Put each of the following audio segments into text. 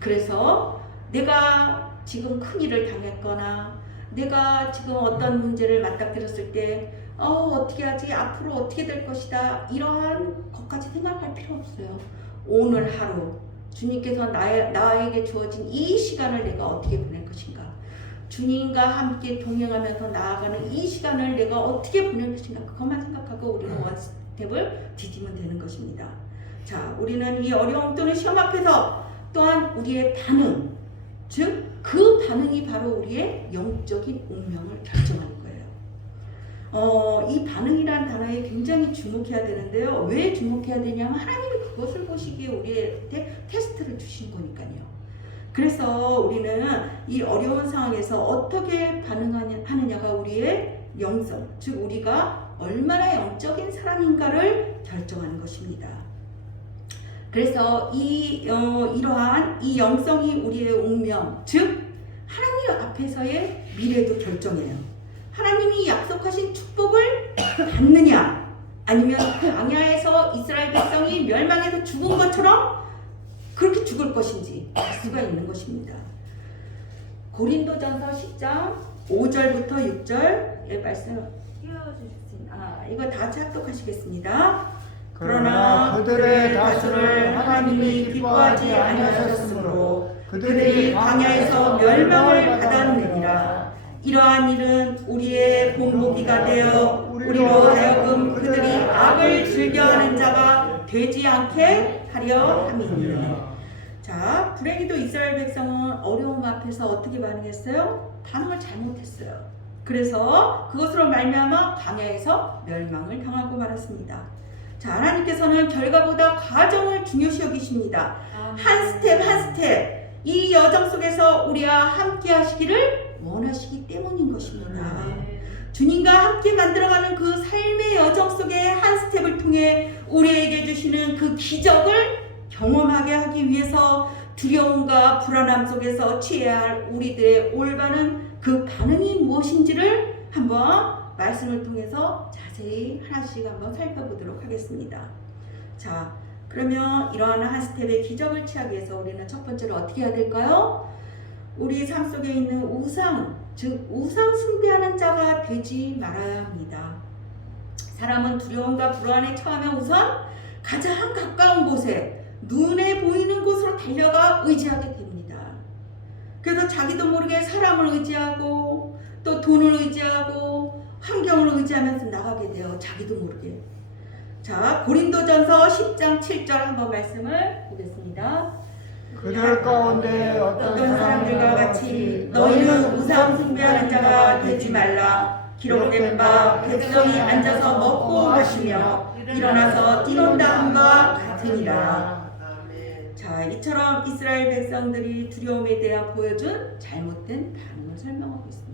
그래서 내가 지금 큰일을 당했거나 내가 지금 어떤 문제를 맞닥뜨렸을 때 어떻게 하지? 앞으로 어떻게 될 것이다. 이러한 것까지 생각할 필요 없어요. 오늘 하루 주님께서 나에게 주어진 이 시간을 내가 어떻게 보낼 것인가. 주님과 함께 동행하면서 나아가는 이 시간을 내가 어떻게 보낼 것인가. 그것만 생각하고 우리는 원 스텝을 디디면 되는 것입니다. 자, 우리는 이 어려움 또는 시험 앞에서 또한 우리의 반응, 즉 그 반응이 바로 우리의 영적인 운명을 결정하는 거예요. 이 반응이라는 단어에 굉장히 주목해야 되는데요. 왜 주목해야 되냐면 하나님이 그것을 보시기에 우리한테 테스트를 주신 거니까요. 그래서 우리는 이 어려운 상황에서 어떻게 반응하느냐가 우리의 영성, 즉 우리가 얼마나 영적인 사람인가를 결정하는 것입니다. 그래서 이러한 이 영성이 우리의 운명, 즉 하나님 앞에서의 미래도 결정해요. 하나님이 약속하신 축복을 받느냐, 아니면 광야에서 이스라엘 백성이 멸망해서 죽은 것처럼 그렇게 죽을 것인지 알 수가 있는 것입니다. 고린도전서 10장 5절부터 6절의 말씀 띄워주셨습니다. 이거 다 합독하시겠습니다. 그러나 그들의 다수를 하나님이 기뻐하지 아니하셨으므로 그들이 광야에서 멸망을 받았느니라. 이러한 일은 우리의 본보기가 되어 우리로 하여금 그들이 악을 즐겨하는 자가 되지 않게 하려 함이니라. 자, 불행히도 이스라엘 백성은 어려움 앞에서 어떻게 반응했어요? 반응을 잘못했어요. 그래서 그것으로 말미암아 광야에서 멸망을 당하고 말았습니다. 자, 하나님께서는 결과보다 과정을 중요시 여기십니다. 한 스텝 한 스텝 이 여정 속에서 우리와 함께 하시기를 원하시기 때문인 것입니다. 주님과 함께 만들어가는 그 삶의 여정 속의 한 스텝을 통해 우리에게 주시는 그 기적을 경험하게 하기 위해서 두려움과 불안함 속에서 취해야 할 우리들의 올바른 그 반응이 무엇인지를 한번 말씀을 통해서 자세히 하나씩 한번 살펴보도록 하겠습니다. 자, 그러면 이러한 한 스텝의 기적을 취하기 위해서 우리는 첫 번째로 어떻게 해야 될까요? 우리 삶 속에 있는 우상, 즉 우상 숭배하는 자가 되지 말아야 합니다. 사람은 두려움과 불안에 처하면 우선 가장 가까운 곳에 눈에 보이는 곳으로 달려가 의지하게 됩니다. 그래서 자기도 모르게 사람을 의지하고 또 돈을 의지하고 환경을 의지하면서 나가게 돼요. 자기도 모르게. 자, 고린도전서 10장 7절 한번 말씀을 보겠습니다. 그들 가운데 어떤 사람들과 같이 너희는 우상 숭배하는 자가 되지 말라. 기록된 바 백성이 앉아서 먹고 마시며 일어나서 뛰논다 함과 같으니라. 자, 이처럼 이스라엘 백성들이 두려움에 대해 보여준 잘못된 반응을 설명하고 있습니다.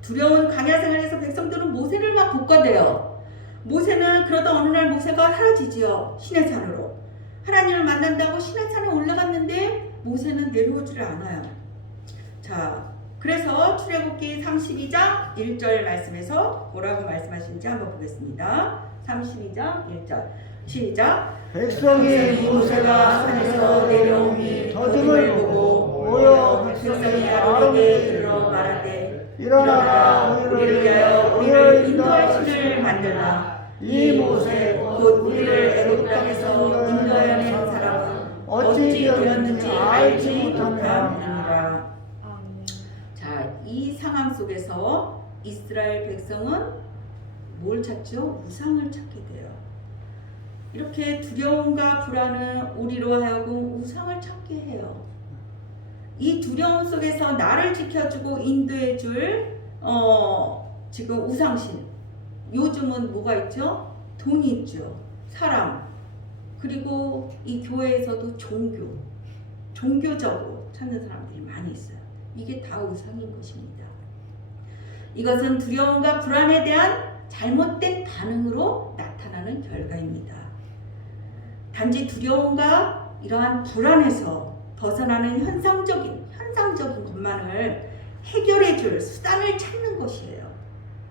두려운 광야 생활에서 백성들은 모세를 막 복과돼요. 모세는 그러다 어느 날 모세가 사라지지요. 시내산으로. 하나님을 만난다고 시내산에 올라갔는데 모세는 내려오지를 않아요. 자, 그래서 출애굽기 32장 1절 말씀에서 뭐라고 말씀하시는지 한번 보겠습니다. 32장 1절 시작. 백성이 모세가 산에서 내려오니 더듬을 보고 모여 백성이 아론에게 이르러 말하되 일어나라 우리를 위하여 우리를 인도할 신을 만들라. 이 모세 곧 우리를 애굽 땅에서 인도하여 낸 사람은 어찌 되었는지 알지 못함이니라. 자, 이 상황 속에서 이스라엘 백성은 뭘 찾죠? 우상을 찾게 돼요. 이렇게 두려움과 불안은 우리로 하여금 우상을 찾게 해요. 이 두려움 속에서 나를 지켜주고 인도해줄 지금 우상신. 요즘은 뭐가 있죠? 돈이 있죠. 사람. 그리고 이 교회에서도 종교적으로 찾는 사람들이 많이 있어요. 이게 다 우상인 것입니다. 이것은 두려움과 불안에 대한 잘못된 반응으로 나타나는 결과입니다. 단지 두려움과 이러한 불안에서 벗어나는 현상적인 것만을 해결해 줄 수단을 찾는 것이에요.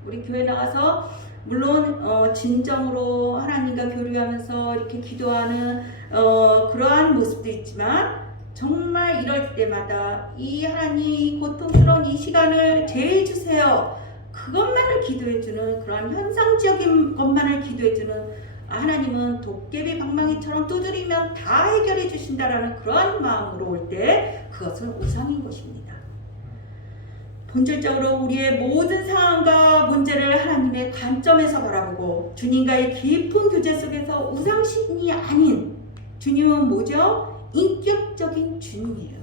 우리 교회 나가서 물론 진정으로 하나님과 교류하면서 이렇게 기도하는 그러한 모습도 있지만 정말 이럴 때마다 이 하나님 이 고통스러운 이 시간을 제해 주세요. 그것만을 기도해주는 그런 현상적인 것만을 기도해주는 하나님은 도깨비 방망이처럼 두드리면 다 해결해 주신다라는 그런 마음으로 올 때 그것은 우상인 것입니다. 본질적으로 우리의 모든 상황과 문제를 하나님의 관점에서 바라보고 주님과의 깊은 교제 속에서 우상신이 아닌 주님은 뭐죠? 인격적인 주님이에요.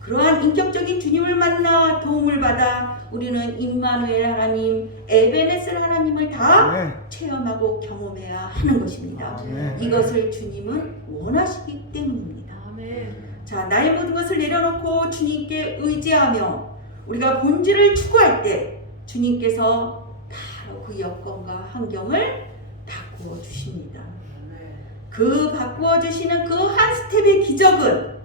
그러한 인격적인 주님을 만나 도움을 받아 우리는 임마누엘 하나님, 에베네셀 하나님을 다 체험하고 경험해야 하는 것입니다. 이것을 주님은 원하시기 때문입니다. 자, 나의 모든 것을 내려놓고 주님께 의지하며 우리가 본질을 추구할 때 주님께서 바로 그 여건과 환경을 바꾸어 주십니다. 그 바꾸어 주시는 그 한 스텝의 기적은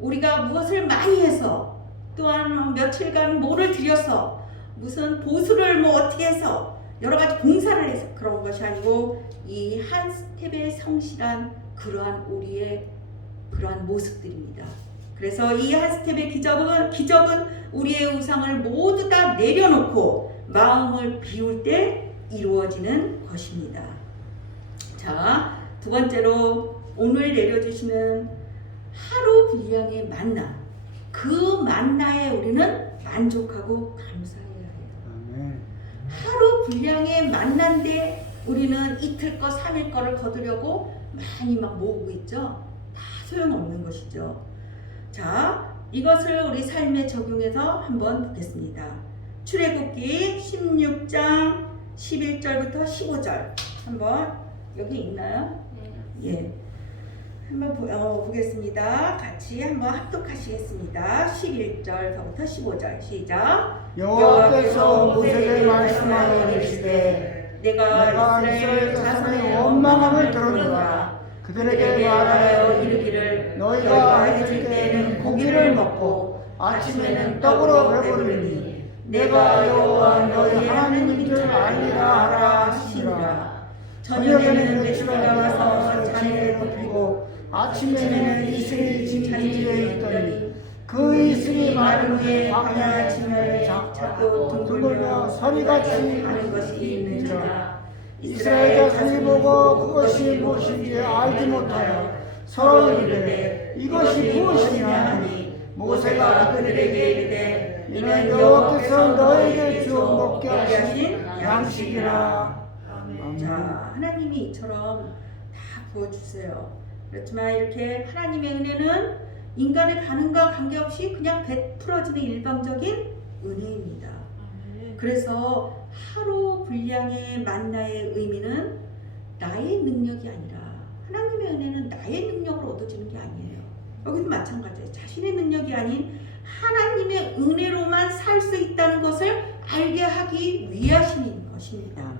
우리가 무엇을 많이 해서 또한 며칠간 뭐를 들여서 무슨 보수를 뭐 어떻게 해서 여러 가지 봉사를 해서 그런 것이 아니고 이 한 스텝의 성실한 그러한 우리의 그러한 모습들입니다. 그래서 이 한 스텝의 기적은 우리의 우상을 모두 다 내려놓고 마음을 비울 때 이루어지는 것입니다. 자, 두 번째로 오늘 내려주시는 하루 분량의 만나, 그 만나에 우리는 만족하고 감사해야 해요. 하루 분량의 만난데 우리는 이틀 거, 3일 거를 거두려고 많이 막 모으고 있죠. 다 소용없는 것이죠. 자, 이것을 우리 삶에 적용해서 한번 보겠습니다. 출애굽기 16장 11절부터 15절 한번 여기 있나요? 예. 한번 보겠습니다. 같이 한번 합독하시겠습니다. 11절부터 15절 시작. 여호와께서 모세에게 말씀하여 이르시되 내가 이스라엘 자손의 원망함을 들었노라. 그들에게 말하여 이르기를 너희가 해질 때에는 고기를 먹고 아침에는 떡으로 배부르니 내가 여호와 너희 하나님인 줄 알리라 하라 하시니라. 저녁에는 메추라가 와서 잔에 덮이고 아침에는 이슬이 진지에 있더니 그 이슬이 마른 후에 광야 지면에 자꾸 둥글며 서리같이 하는 것이 있는지라. 이스라엘 자손이 보고 그것이 무엇인지 알지 못하여 서로 이르되 이것이 무엇이냐 하니 모세가 그들에게 이르되 이는 여호와께서 너에게 주어 먹게 하신 양식이라. 자, 하나님이 이처럼 다 부어주세요. 그렇지만 이렇게 하나님의 은혜는 인간의 반응과 관계없이 그냥 베풀어지는 일방적인 은혜입니다. 그래서 하루 분량의 만나의 의미는 나의 능력이 아니라 하나님의 은혜는 나의 능력으로 얻어지는 게 아니에요. 여기도 마찬가지예요. 자신의 능력이 아닌 하나님의 은혜로만 살 수 있다는 것을 알게 하기 위하심인 것입니다.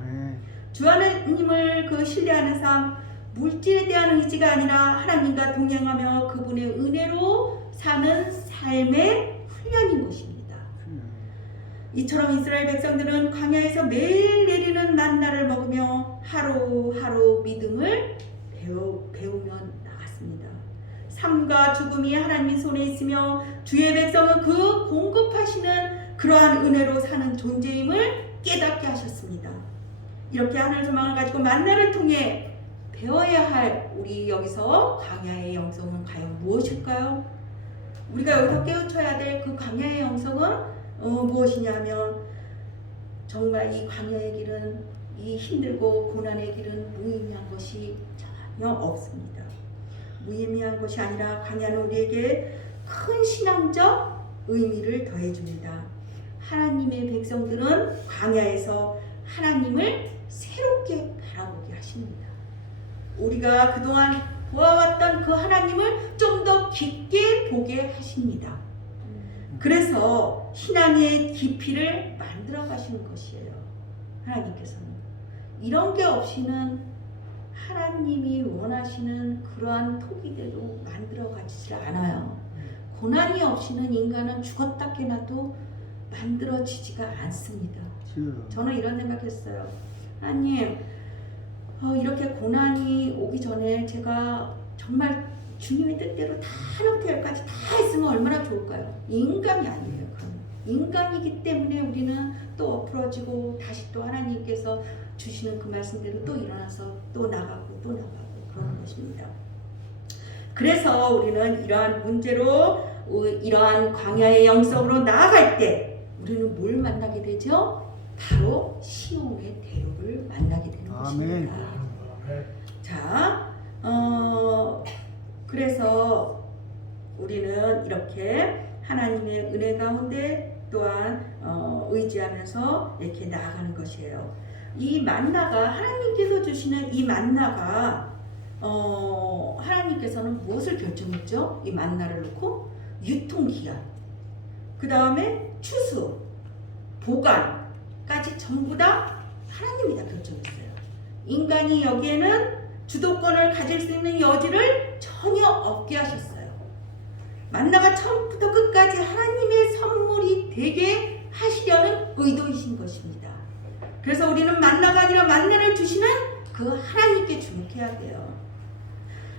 주 하나님을 신뢰하는 삶, 물질에 대한 의지가 아니라 하나님과 동행하며 그분의 은혜로 사는 삶의 훈련인 것입니다. 이처럼 이스라엘 백성들은 광야에서 매일 내리는 만나를 먹으며 하루하루 믿음을 배우며 나갔습니다. 삶과 죽음이 하나님의 손에 있으며 주의 백성은 그 공급하시는 그러한 은혜로 사는 존재임을 깨닫게 하셨습니다. 이렇게 하늘 소망을 가지고 만나를 통해 배워야 할 우리 여기서 광야의 영성은 과연 무엇일까요? 우리가 여기서 깨우쳐야 될 그 광야의 영성은 무엇이냐면 정말 이 광야의 길은 이 힘들고 고난의 길은 무의미한 것이 전혀 없습니다. 무의미한 것이 아니라 광야는 우리에게 큰 신앙적 의미를 더해줍니다. 하나님의 백성들은 광야에서 하나님을 새롭게 바라보게 하십니다. 우리가 그동안 보아왔던 그 하나님을 좀 더 깊게 보게 하십니다. 그래서 신앙의 깊이를 만들어 가시는 것이에요. 하나님께서는 이런 게 없이는 하나님이 원하시는 그러한 토기대로 만들어 가지질 않아요. 고난이 없이는 인간은 죽었다 깨나도 만들어지지가 않습니다. 저는 이런 생각했어요. 하나님, 이렇게 고난이 오기 전에 제가 정말 주님의 뜻대로 다 하나부터 열까지 다 했으면 얼마나 좋을까요? 인간이 아니에요. 인간이기 때문에 우리는 또 엎어지고 다시 또 하나님께서 주시는 그 말씀대로 또 일어나서 또 나가고 그러는 것입니다. 그래서 우리는 이러한 문제로 이러한 광야의 영성으로 나아갈 때 우리는 뭘 만나게 되죠? 바로 시온의 대로를 만나게 되는 것입니다. 자, 그래서 우리는 이렇게 하나님의 은혜 가운데 또한 의지하면서 이렇게 나아가는 것이에요. 이 만나가 하나님께서 주시는 이 만나가 하나님께서는 무엇을 결정했죠? 이 만나를 놓고 유통기한, 그 다음에 추수, 보관까지 전부 다 하나님이 다 결정했어요. 인간이 여기에는 주도권을 가질 수 있는 여지를 전혀 없게 하셨어요. 만나가 처음부터 끝까지 하나님의 선물이 되게 하시려는 의도이신 것입니다. 그래서 우리는 만나가 아니라 만나를 주시는 그 하나님께 주목해야 돼요.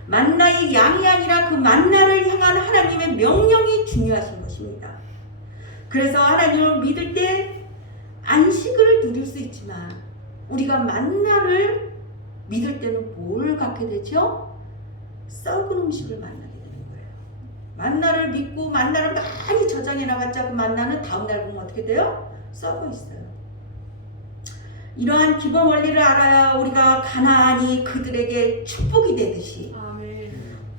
만나의 양이 아니라 그 만나를 향한 하나님의 명령이 중요하신 것입니다. 그래서 하나님을 믿을 때 안식을 누릴 수 있지만 우리가 만나를 믿을 때는 뭘 갖게 되죠? 썩은 음식을 만나게 되는 거예요. 만나를 믿고 만나를 많이 저장해 나갔자 그 만나는 다음날 보면 어떻게 돼요? 썩어 있어요. 이러한 기본 원리를 알아야 우리가 가나안이 그들에게 축복이 되듯이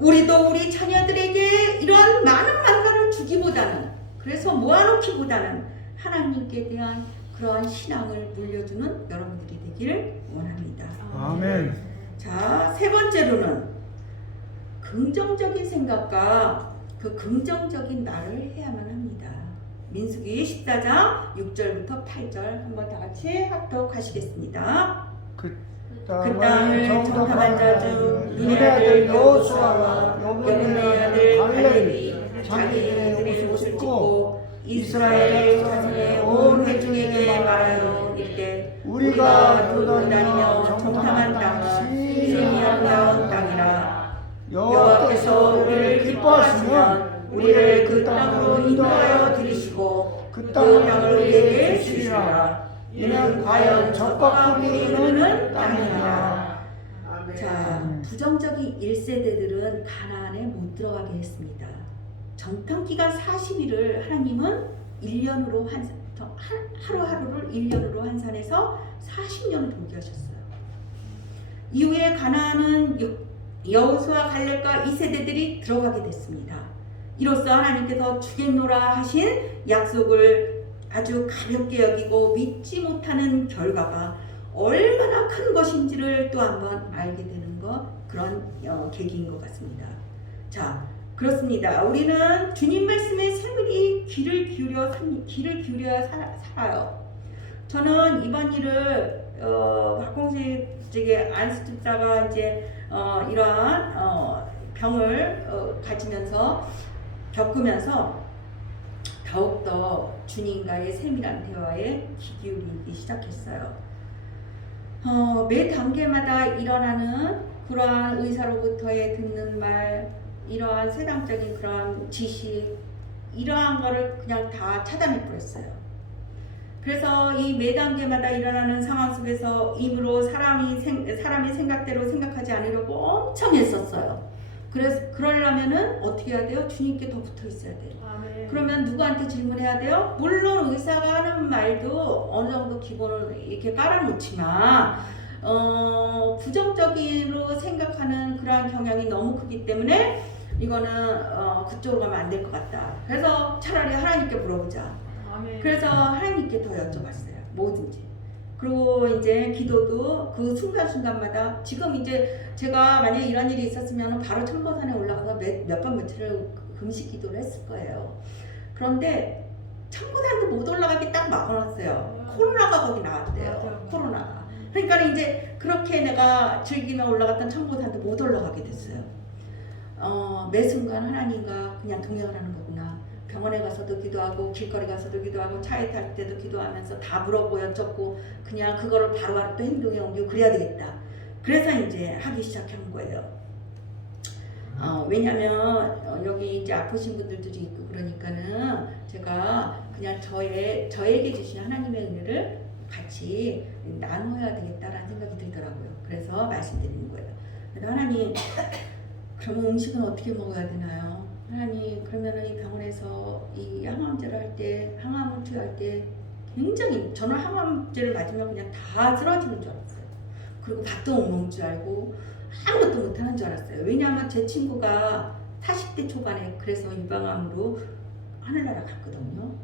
우리도 우리 자녀들에게 이러한 많은 만나를 주기보다는, 그래서 모아놓기보다는 하나님께 대한 그러한 신앙을 물려주는 여러분들이 되기를 원합니다. 아멘. 자, 세 번째로는 긍정적인 생각과 그 긍정적인 말을 해야만 합니다. 민수기 14장 6절부터 8절 한번 다 같이 합독하시겠습니다. 그 그 땅을 정탐한 자중 눈의 아들 여호수아와 여분의 아들 갈렙이 자기들의 옷을 찢고 이스라엘 자손의 온 회중에게 말하여 이르되 우리가 돌아다니며 정탐한 땅은 신이 아름다운 땅이라. 여호와께서 우리를 기뻐하시면 우리를 그 땅으로 인도하여 들이시고 그 땅을 우리에게 주시리라. 이는 과연 젖과 꿀이 흐르는 땅이라. 자, 부정적인 1세대들은 가나안에 못 들어가게 했습니다. 정탐기간 40일을 하나님은 1년으로 하루하루를 1년으로 환산해서 40년을 돌게 하셨어요. 이후에 가나안은 여호수아 갈렙과 2세대들이 들어가게 됐습니다. 이로써 하나님께서 주겠노라 하신 약속을 아주 가볍게 여기고 믿지 못하는 결과가 얼마나 큰 것인지를 또 한번 알게 되는 그런 계기인 것 같습니다. 자, 그렇습니다. 우리는 주님 말씀에 새누리 귀를 기울여 살아요. 저는 이번 일을 박공식 쪽에 안수 집사가 이제 이러한 병을 가지면서 겪으면서 더욱더 주님과의 세밀한 대화에 귀 기울이기 시작했어요. 매 단계마다 일어나는 그러한 의사로부터의 듣는 말, 이러한 세상적인 그러한 지식, 이러한 거를 그냥 다 차단해 버렸어요. 그래서 이 매 단계마다 일어나는 상황 속에서 입으로 사람이 생각대로 생각하지 않으려고 엄청 했었어요. 그래서 그러려면은 어떻게 해야 돼요? 주님께 더 붙어 있어야 돼요. 그러면 누구한테 질문해야 돼요? 물론 의사가 하는 말도 어느 정도 기본을 이렇게 깔아놓지만 부정적으로 생각하는 그러한 경향이 너무 크기 때문에 이거는 그쪽으로 가면 안 될 것 같다. 그래서 차라리 하나님께 물어보자. 그래서 하나님께 더 여쭤봤어요. 뭐든지. 그리고 이제 기도도 그 순간순간마다 지금 이제 제가 만약에 이런 일이 있었으면 바로 천보산에 올라가서 몇 번 며칠을 금식 기도를 했을 거예요. 그런데 천보산도 못 올라가게 딱 막아놨어요. 코로나가 거기 나왔대요. 코로나가. 그러니까 이제 그렇게 내가 즐기며 올라갔던 천보산도 못 올라가게 됐어요. 매 순간 하나님과 그냥 동행을 하는 거구나. 병원에 가서도 기도하고 길거리 가서도 기도하고 차에 탈 때도 기도하면서 다 물어보고 여쭙고 그냥 그거를 바로바로 또 행동에 옮기고 그래야 되겠다. 그래서 이제 하기 시작한 거예요. 왜냐면 여기 이제 아프신 분들도 있고 그러니까는 제가 그냥 저에게 주신 하나님의 은혜를 같이 나눠야 되겠다라는 생각이 들더라고요. 그래서 말씀드리는 거예요. 그래서 하나님, 그러면 음식은 어떻게 먹어야 되나요? 하나님, 그러면은 이 병원에서 이 항암제를 할 때, 항암을 투여할 때 굉장히, 저는 항암제를 맞으면 그냥 다 쓰러지는 줄 알았어요. 그리고 밥도 못 먹을 줄 알고 아무것도 못하는 줄 알았어요. 왜냐하면 제 친구가 40대 초반에 그래서 유방암으로 하늘나라 갔거든요.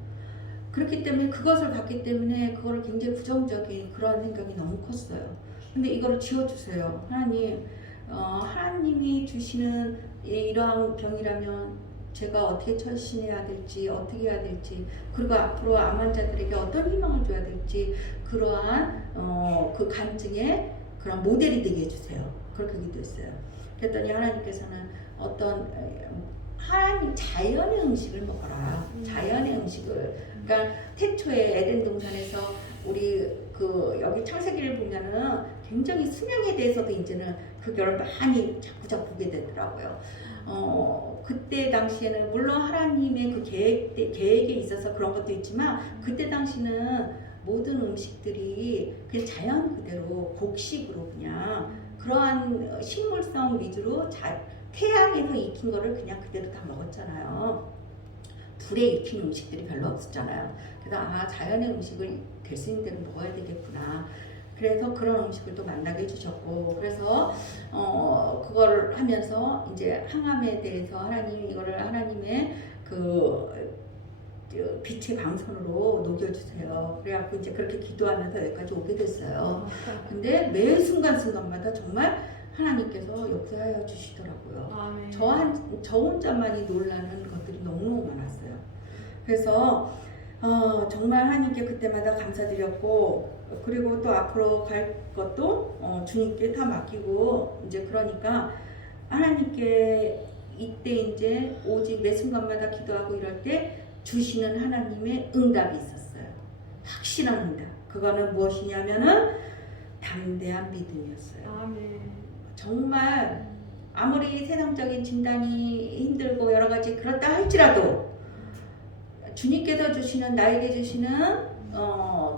그렇기 때문에 그것을 봤기 때문에 그거를 굉장히 부정적인 그런 생각이 너무 컸어요. 근데 이거를 지워주세요. 하나님, 하나님이 주시는 이러한 병이라면 제가 어떻게 처신해야 될지, 어떻게 해야 될지, 그리고 앞으로 암 환자들에게 어떤 희망을 줘야 될지, 그러한 그 간증의 그런 모델이 되게 해주세요. 그렇게 기도했어요. 그랬더니 하나님께서는 어떤 하나님 자연의 음식을 먹어라. 자연의 음식을. 그러니까 태초에 에덴 동산에서 우리 여기 창세기를 보면은 굉장히 수명에 대해서도 이제는 그걸 많이 자꾸자꾸 보게 되더라고요. 그때 당시에는 물론 하나님의 그 계획에 있어서 그런 것도 있지만 그때 당시는 모든 음식들이 그냥 자연 그대로 곡식으로 그냥 그러한 식물성 위주로 태양에서 익힌 거를 그냥 그대로 다 먹었잖아요. 불에 익힌 음식들이 별로 없었잖아요. 그래서 자연의 음식을 될 수 있는 대로 먹어야 되겠구나. 그래서 그런 음식을 또 만나게 해주셨고, 그래서 그거를 하면서 이제 항암에 대해서 하나님 이거를 하나님의 빛의 방선으로 녹여주세요. 그래갖고 이제 그렇게 기도하면서 여기까지 오게 됐어요. 근데 매 순간순간마다 정말 하나님께서 역사하여 주시더라고요. 저 혼자만이 놀라는 것들이 너무너무 많았어요. 그래서 정말 하나님께 그때마다 감사드렸고, 그리고 또 앞으로 갈 것도 주님께 다 맡기고, 이제 그러니까 하나님께 이때 이제 오직 매 순간마다 기도하고 이럴 때 주시는 하나님의 응답이 있었어요. 확실한 응답. 그거는 무엇이냐면은 담대한 믿음이었어요. 아멘. 정말 아무리 세상적인 진단이 힘들고 여러 가지 그렇다 할지라도 주님께서 주시는, 나에게 주시는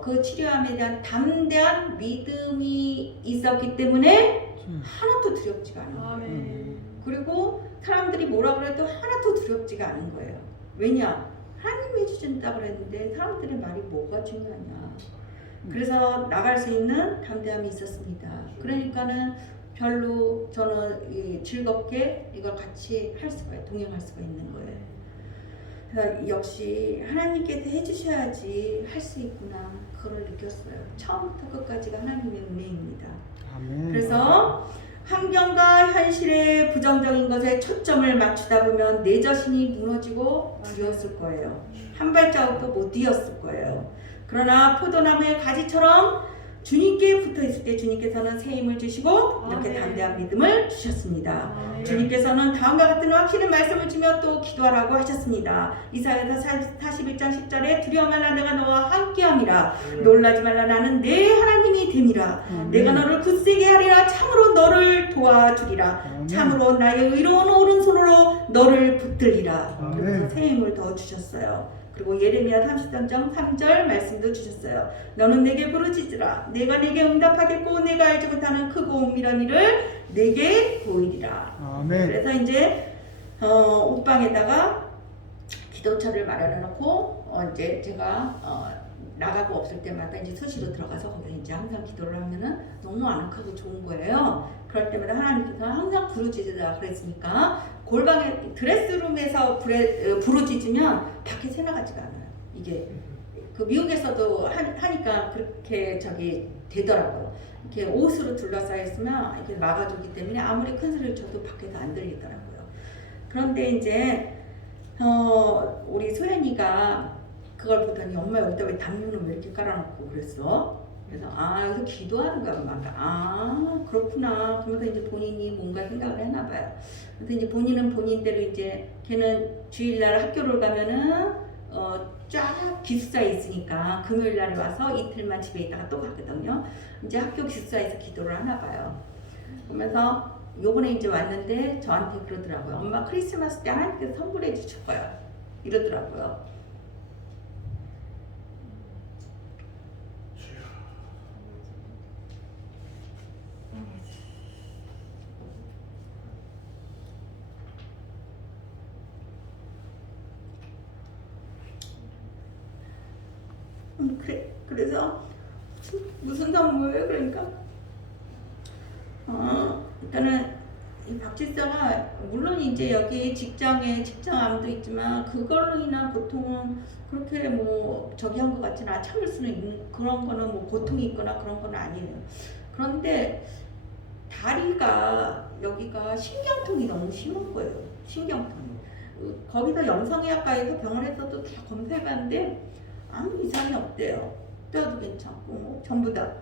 그 치료함에 대한 담대한 믿음이 있었기 때문에 하나도 두렵지가 않아요. 그리고 사람들이 뭐라 그래도 하나도 두렵지가 않은 거예요. 왜냐? 하나님이 해주신다고 그랬는데 사람들의 말이 뭐가 중요하냐. 그래서 나갈 수 있는 담대함이 있었습니다. 그러니까는 별로 저는 즐겁게 이걸 같이 동행할 수가 있는 거예요. 그래서 역시 하나님께서 해주셔야지 할 수 있구나, 그걸 느꼈어요. 처음부터 끝까지가 하나님의 은혜입니다. 아멘. 그래서 환경과 현실의 부정적인 것에 초점을 맞추다 보면 내 자신이 무너지고 두려웠을 거예요. 한 발자국도 못 뛰었을 거예요. 그러나 포도나무의 가지처럼 주님께 붙어있을 때 주님께서는 새 힘을 주시고 이렇게 담대한 믿음을 주셨습니다. 주님께서는 다음과 같은 확실한 말씀을 주며 또 기도하라고 하셨습니다. 이사야서 41장 10절에 두려워 말라, 내가 너와 함께함이라. 놀라지 말라, 나는 내 하나님이 됨이라. 내가 너를 굳세게 하리라. 참으로 너를 도와주리라. 참으로 나의 의로운 오른손으로 너를 붙들리라. 그래서 새 힘을 더 주셨어요. 그리고 예레미야 33장 3절 말씀도 주셨어요. 너는 내게 부르짖으라. 내가 내게 응답하겠고 내가 알지 못하는 크고 은밀한 일을 내게 보이리라. 아멘. 그래서 이제 옷방에다가 기도처를 마련해 놓고 이제 제가 나가고 없을 때마다 이제 수시로 들어가서 거기서 이제 항상 기도를 하면은 너무 아늑하고 좋은 거예요. 그럴 때마다 하나님께서 항상 부르짖으라 그랬으니까 골방에 드레스룸에서 부르짖으면 밖에 새 나가지가 않아요. 이게 그 미국에서도 하니까 그렇게 되더라고요. 이렇게 옷으로 둘러싸여 있으면 이렇게 막아두기 때문에 아무리 큰 소리를 쳐도 밖에서 안 들리더라고요. 그런데 이제 우리 소연이가 그걸 보더니 엄마 여기다 왜 담요는 왜 이렇게 깔아놓고 그랬어? 그래서 여기서 기도하는 거야 엄마가. 그렇구나. 그러면서 이제 본인이 뭔가 생각을 했나 봐요. 그래서 이제 본인은 본인대로 이제 걔는 주일날 학교를 가면은 쫙 기숙사에 있으니까 금요일날에 와서 이틀만 집에 있다가 또 가거든요. 이제 학교 기숙사에서 기도를 하나 봐요. 그러면서 요번에 이제 왔는데 저한테 그러더라고요. 엄마 크리스마스 때 하나님께서 선물해 주실 거야. 이러더라고요. 그래서 무슨 선물? 그러니까 일단은 이 박집사가 물론 이제 여기 직장에 직장암도 있지만 그걸로 인한 고통은 그렇게 뭐 저기 한 것 같지는 않아. 참을 수는 있는 그런 거는 뭐 고통이 있거나 그런 건 아니에요. 그런데 다리가 여기가 신경통이 너무 심한 거예요. 신경통이. 거기서 영성의학과에서 병원에서도 다 검사해봤는데 아무 이상이 없대요. 뼈도 괜찮고 뭐 전부 다.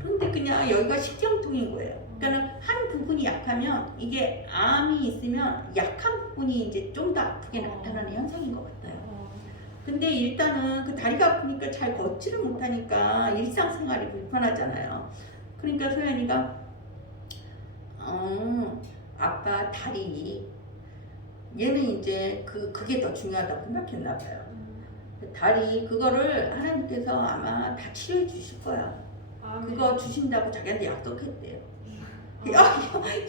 그런데 그냥 여기가 신경통인 거예요. 그러니까 한 부분이 약하면 이게 암이 있으면 약한 부분이 이제 좀 더 아프게 나타나는 현상인 것 같아요. 근데 일단은 그 다리가 아프니까 잘 걷지를 못하니까 일상생활이 불편하잖아요. 그러니까 소연이가 아빠 다리 얘는 이제 그게 더 중요하다고 생각했나 봐요. 다리 그거를 하나님께서 아마 다 치료해 주실 거야. 그거 주신다고 자기한테 약속했대요.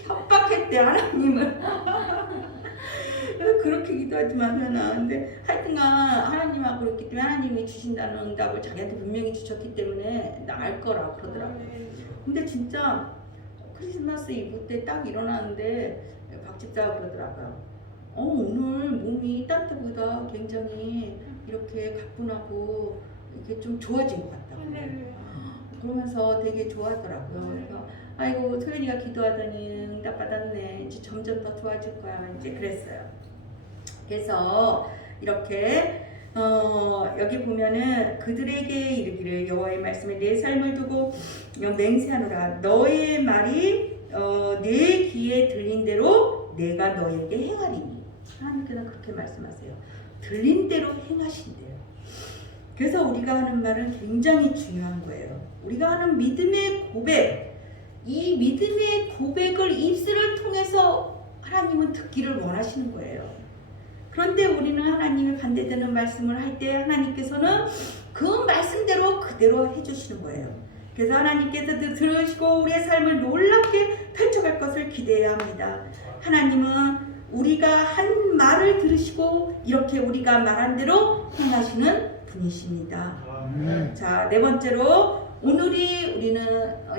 협박했대 하나님을. 그렇게 기도하지만 근데 하여튼간 하나님하고 그렇기 때문에 하나님이 주신다는 응답을 자기한테 분명히 주셨기 때문에 나을 거라고 그러더라고요. 근데 진짜 크리스마스 이브 때 딱 일어나는데 박집사가 그러더라고요. 오늘 몸이 딴 때보다 굉장히 이렇게 가뿐하고 이게 좀 좋아진 것 같다고. 그러면서 되게 좋아하더라고요. 그래서 아이고 소연이가 기도하더니 응답 받았네. 이제 점점 더 좋아질 거야. 이제 그랬어요. 그래서 이렇게 여기 보면은 그들에게 이르기를 여호와의 말씀에 내 삶을 두고 맹세하노라. 너의 말이 내 귀에 들린 대로 내가 너에게 행하리니. 하나님께서 그렇게 말씀하세요. 들린 대로 행하신대요. 그래서 우리가 하는 말은 굉장히 중요한 거예요. 우리가 하는 믿음의 고백, 이 믿음의 고백을 입술을 통해서 하나님은 듣기를 원하시는 거예요. 그런데 우리는 하나님이 반대되는 말씀을 할 때 하나님께서는 그 말씀대로 그대로 해주시는 거예요. 그래서 하나님께서 들으시고 우리의 삶을 놀랍게 펼쳐갈 것을 기대해야 합니다. 하나님은 우리가 한 말을 들으시고 이렇게 우리가 말한 대로 행하시는 분이십니다. 자, 네 번째로 우리는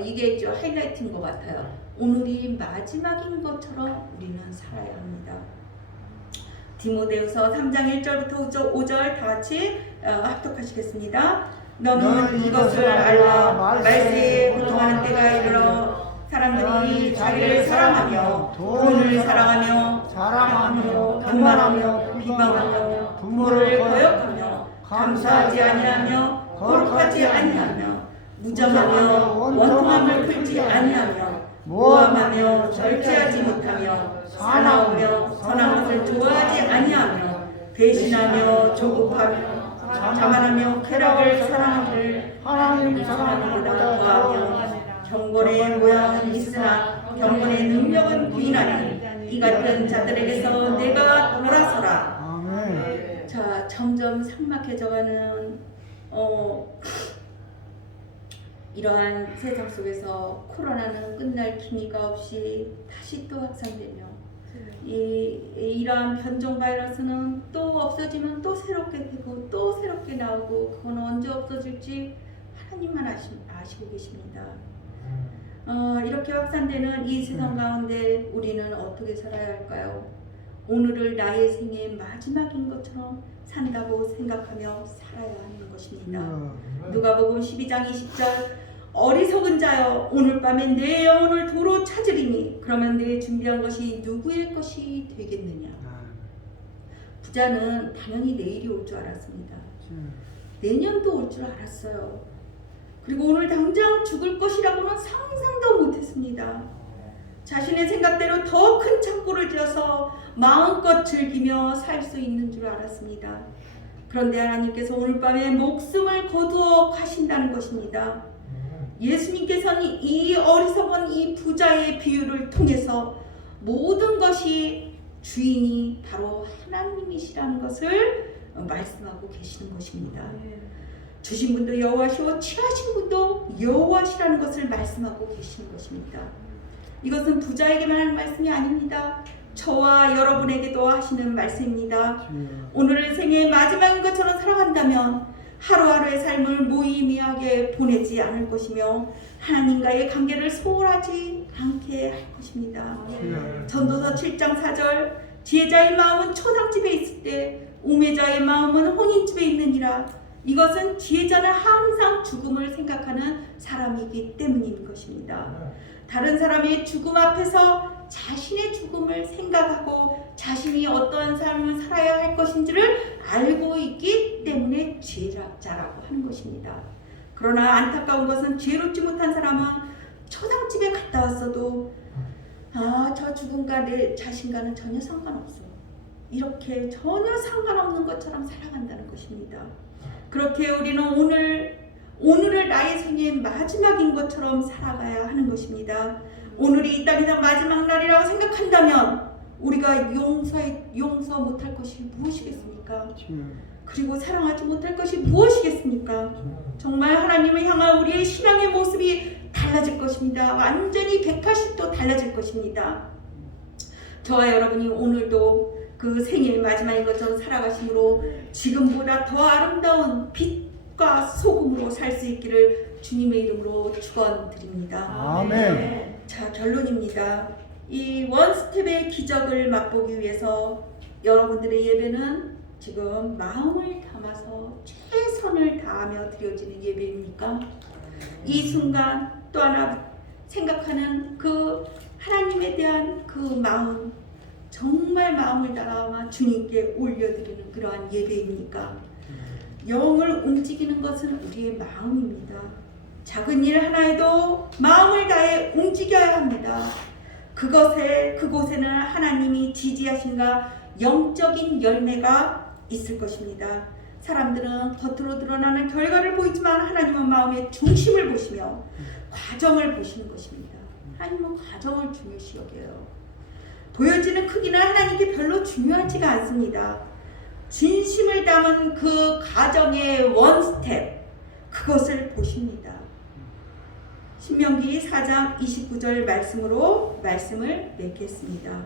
이게 좀 하이라이트인 것 같아요. 오늘이 마지막인 것처럼 우리는 살아야 합니다. 디모데후서 3장 1절부터 5절 다 같이 합독하시겠습니다. 너는 이것을 알라. 말세에 고통하는 때가 이르러 사람들이 자기를 사랑하며 돈을 사랑하며 교만하며 비방하며 부모를 거역하며 감사하지 아니하며 거룩하지 아니하며 무정하며 원통함을 풀지 아니하며 모함하며 절제하지 못하며 사나우며 선한 것을 좋아하지 아니하며 배신하며 조급하며 자만하며 쾌락을 사랑하기를 하나님 사랑하는 것보다 더하며 경건의 모양은 있으나 경건의 능력은 부인하니 이 같은 자들에게서 내가 돌아서라. 자, 점점 삭막해져가는 이러한 세상 속에서 코로나는 끝날 기미가 없이 다시 또 확산되며 이러한 변종 바이러스는 또 없어지면 또 새롭게 되고 또 새롭게 나오고 그건 언제 없어질지 하나님만 아시고 계십니다. 이렇게 확산되는 이 세상 가운데 우리는 어떻게 살아야 할까요? 오늘을 나의 생의 마지막인 것처럼 산다고 생각하며 살아야 하는 것입니다. 누가복음 12장 20절 어리석은 자여 오늘 밤에 내 영혼을 도로 찾으리니 그러면 내 준비한 것이 누구의 것이 되겠느냐. 부자는 당연히 내일이 올 줄 알았습니다. 내년도 올 줄 알았어요. 그리고 오늘 당장 죽을 것이라고는 상상도 못했습니다. 자신의 생각대로 더 큰 창고를 지어서 마음껏 즐기며 살 수 있는 줄 알았습니다. 그런데 하나님께서 오늘 밤에 목숨을 거두어 가신다는 것입니다. 예수님께서는 이 어리석은 이 부자의 비유를 통해서 모든 것이 주인이 바로 하나님이시라는 것을 말씀하고 계시는 것입니다. 주신 분도 여호와시오 취하신 분도 여호와시라는 것을 말씀하고 계시는 것입니다. 이것은 부자에게만 하는 말씀이 아닙니다. 저와 여러분에게도 하시는 말씀입니다. 오늘을 생의 마지막인 것처럼 살아간다면 하루하루의 삶을 무의미하게 보내지 않을 것이며 하나님과의 관계를 소홀하지 않게 할 것입니다. 전도서 7장 4절 지혜자의 마음은 초상집에 있을 때 우매자의 마음은 혼인집에 있느니라. 이것은 지혜자는 항상 죽음을 생각하는 사람이기 때문인 것입니다. 다른 사람의 죽음 앞에서 자신의 죽음을 생각하고 자신이 어떠한 삶을 살아야 할 것인지를 알고 있기 때문에 지혜자라고 하는 것입니다. 그러나 안타까운 것은 지혜롭지 못한 사람은 초상집에 갔다 왔어도 저 죽음과 내 자신과는 전혀 상관없어. 이렇게 전혀 상관없는 것처럼 살아간다는 것입니다. 그렇게 우리는 오늘을 나의 생의 마지막인 것처럼 살아가야 하는 것입니다. 오늘이 이 땅에서 마지막 날이라고 생각한다면 우리가 용서 못할 것이 무엇이겠습니까? 그리고 사랑하지 못할 것이 무엇이겠습니까? 정말 하나님을 향한 우리의 신앙의 모습이 달라질 것입니다. 완전히 180도 달라질 것입니다. 저와 여러분이 오늘도 그 생일 마지막인 것처럼 살아가심으로 지금보다 더 아름다운 빛과 소금으로 살 수 있기를 주님의 이름으로 축원드립니다. 아멘. 자, 결론입니다. 이 원스텝의 기적을 맛보기 위해서 여러분들의 예배는 지금 마음을 담아서 최선을 다하며 드려지는 예배입니까? 이 순간 또 하나 생각하는 그 하나님에 대한 그 마음, 정말 마음을 다하며 주님께 올려드리는 그러한 예배입니까? 영을 움직이는 것은 우리의 마음입니다. 작은 일 하나에도 마음을 다해 움직여야 합니다. 그곳에는 하나님이 지지하신가 영적인 열매가 있을 것입니다. 사람들은 겉으로 드러나는 결과를 보이지만 하나님은 마음의 중심을 보시며 과정을 보시는 것입니다. 하나님은 과정을 중요시 여겨요. 보여지는 크기는 하나님께 별로 중요하지가 않습니다. 진심을 담은 그 과정의 원스텝, 그것을 보십니다. 신명기 4장 29절 말씀으로 말씀을 맺겠습니다.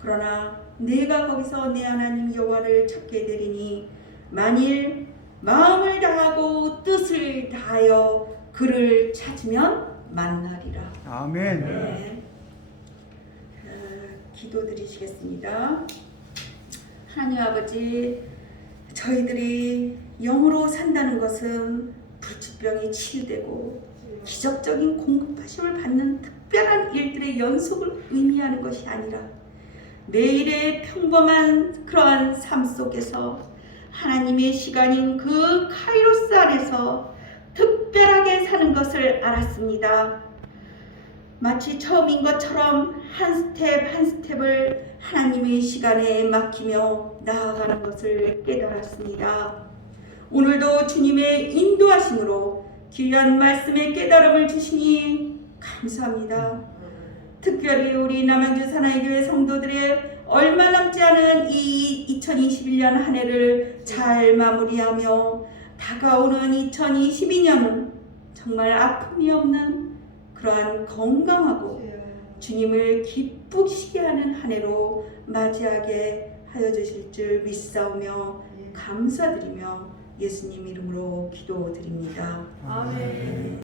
그러나 내가 거기서 내 하나님 여호와를 찾게 되리니 만일 마음을 다하고 뜻을 다하여 그를 찾으면 만나리라. 아멘. 네. 기도드리시겠습니다. 하나님 아버지, 저희들이 영으로 산다는 것은 불치병이 치유되고 기적적인 공급하심을 받는 특별한 일들의 연속을 의미하는 것이 아니라 매일의 평범한 그러한 삶 속에서 하나님의 시간인 그 카이로스 안에서 특별하게 사는 것을 알았습니다. 마치 처음인 것처럼 한 스텝 한 스텝을 하나님의 시간에 맡기며 나아가는 것을 깨달았습니다. 오늘도 주님의 인도하심으로 귀한 말씀의 깨달음을 주시니 감사합니다. 특별히 우리 남양주 사나이교회 성도들의 얼마 남지 않은 이 2021년 한 해를 잘 마무리하며 다가오는 2022년은 정말 아픔이 없는 그러한 건강하고 주님을 기쁘시게 하는 한 해로 맞이하게 하여 주실 줄 믿사오며 감사드리며 예수님 이름으로 기도드립니다. 아멘.